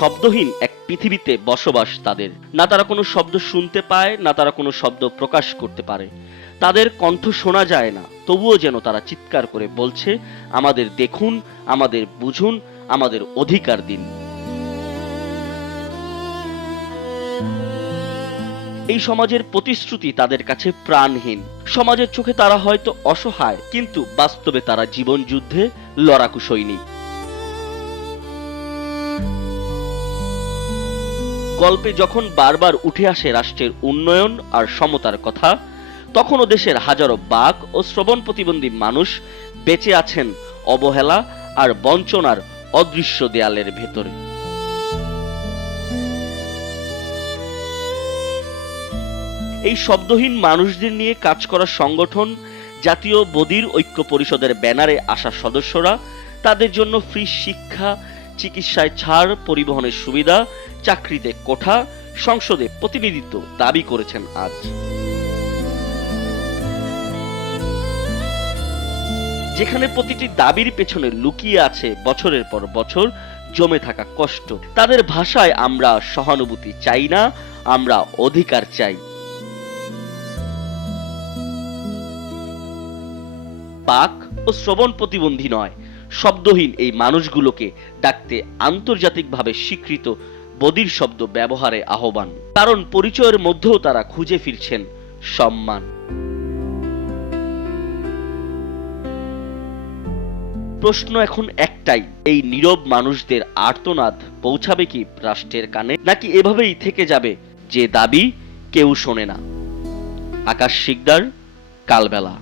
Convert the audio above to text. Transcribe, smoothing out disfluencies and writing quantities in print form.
শব্দহীন এক পৃথিবীতে বসবাস তাদের। না তারা কোনো শব্দ শুনতে পায়, না তারা কোনো শব্দ প্রকাশ করতে পারে। তাদের কণ্ঠ শোনা যায় না, তবুও যেন তারা চিৎকার করে বলছে, আমাদের দেখুন, আমাদের বুঝুন, আমাদের অধিকার দিন। এই সমাজের প্রতিশ্রুতি তাদের কাছে প্রাণহীন। সমাজের চোখে তারা হয়তো অসহায়, কিন্তু বাস্তবে তারা জীবন যুদ্ধে লড়াকু সৈনিক। গল্পে যখন বারবার উঠে আসে রাষ্ট্রের উন্নয়ন আর সমতার কথা, তখনও দেশের হাজারো বাক ও শ্রবণ প্রতিবন্ধী মানুষ বেঁচে আছেন অবহেলা আর বঞ্চনার অদৃশ্য দেয়ালের ভেতরে। এই শব্দহীন মানুষদের নিয়ে কাজ করা সংগঠন জাতীয় বধির ঐক্য পরিষদের ব্যানারে আসা সদস্যরা তাদের জন্য ফ্রি শিক্ষা, চিকিৎসায় ছাড়, পরিবহনের সুবিধা, চাকরিতে কোঠা, সংসদে প্রতিনিধিত্ব দাবি করেছেন আজ। যেখানে প্রতিটি দাবির পেছনে লুকিয়ে আছে বছরের পর বছর জমে থাকা কষ্ট। তাদের ভাষায় আমরা সহানুভূতি চাই না, আমরা অধিকার চাই। বাক ও শ্রবণ প্রতিবন্ধী নয়, শব্দহীন এই মানুষগুলোকে ডাকতে আন্তর্জাতিকভাবে স্বীকৃত বধির শব্দ ব্যবহারে আহ্বান। কারণ পরিচয়ের মধ্যেও তারা খুঁজে ফিরছেন সম্মান। প্রশ্ন এখন একটাই, এই নীরব মানুষদের আর্তনাদ পৌঁছাবে কি রাষ্ট্রের কানে, নাকি এভাবেই থেকে যাবে যে দাবি কেউ শোনে না? আকাশ শিকদার, কালবেলা।